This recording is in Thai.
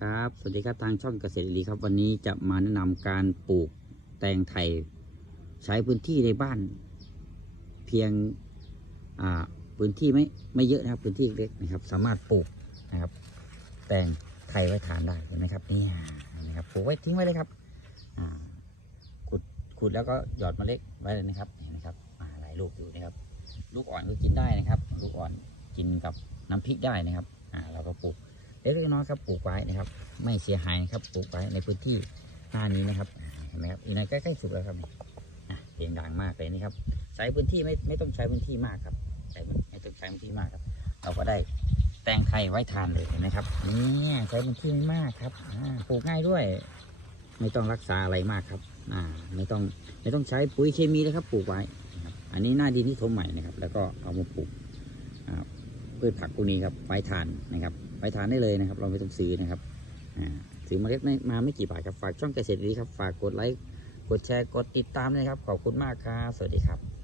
ครับ สวัสดีครับทางช่องเกษตรอินทรีครับ วันนี้จะมาแนะนำการปลูกแตงไทย ใช้พื้นที่ในบ้าน เพียงอ่าพื้นที่ไม่ไม่เยอะนะครับ พื้นที่เล็กนะครับ สามารถปลูกนะครับ แตงไทยไว้ทานได้เห็นไหมครับเนี่ยนะครับปลูกไว้ทิ้งไว้เลยครับอ่าขุดขุดแล้วก็หยอดเมล็ดไว้เลยนะครับเห็นไหมครับอ่าหลายลูกอยู่นะครับ ลูกอ่อนก็กินได้นะครับ ลูกอ่อนกินกับน้ำพริกได้นะครับอ่าเราก็ปลูก เล็กๆน้อยครับปลูกไว้นะครับ ไม่เสียหายนะครับปลูกไว้ในพื้นที่หน้านี้นะครับเห็นไหมครับอีกหน่อยใกล้ๆสุดแล้วครับเสียงดังมากเลยนี่ครับใช้พื้นที่ไม่ไม่ต้องใช้พื้นที่มากครับใช้ไม่ต้องใช้พื้นที่มากครับ เราก็ได้แตงไทยไว้ทานเลยเห็นไหมครับนี่ใช้พื้นที่ไม่มากครับปลูกง่ายด้วย ไม่ต้องรักษาอะไรมากครับอ่าไม่ต้องไม่ต้องใช้ปุ๋ยเคมีเลยครับปลูกไว้อันนี้หน้าดินที่ถมใหม่นะครับ แล้วก็เอามาปลูก พืชผักพวกนี้ครับไว้ทานนะครับไปทานได้เลยนะครับ เราไม่ต้องซื้อนะครับอ่าซื้อเมาเล็ดมาไม่กี่บาทครับ ฝากช่องเกษตรดีครับ ฝากกดไลค์ กดแชร์ กดติดตามเลยครับ ขอบคุณมากครับ สวัสดีครับ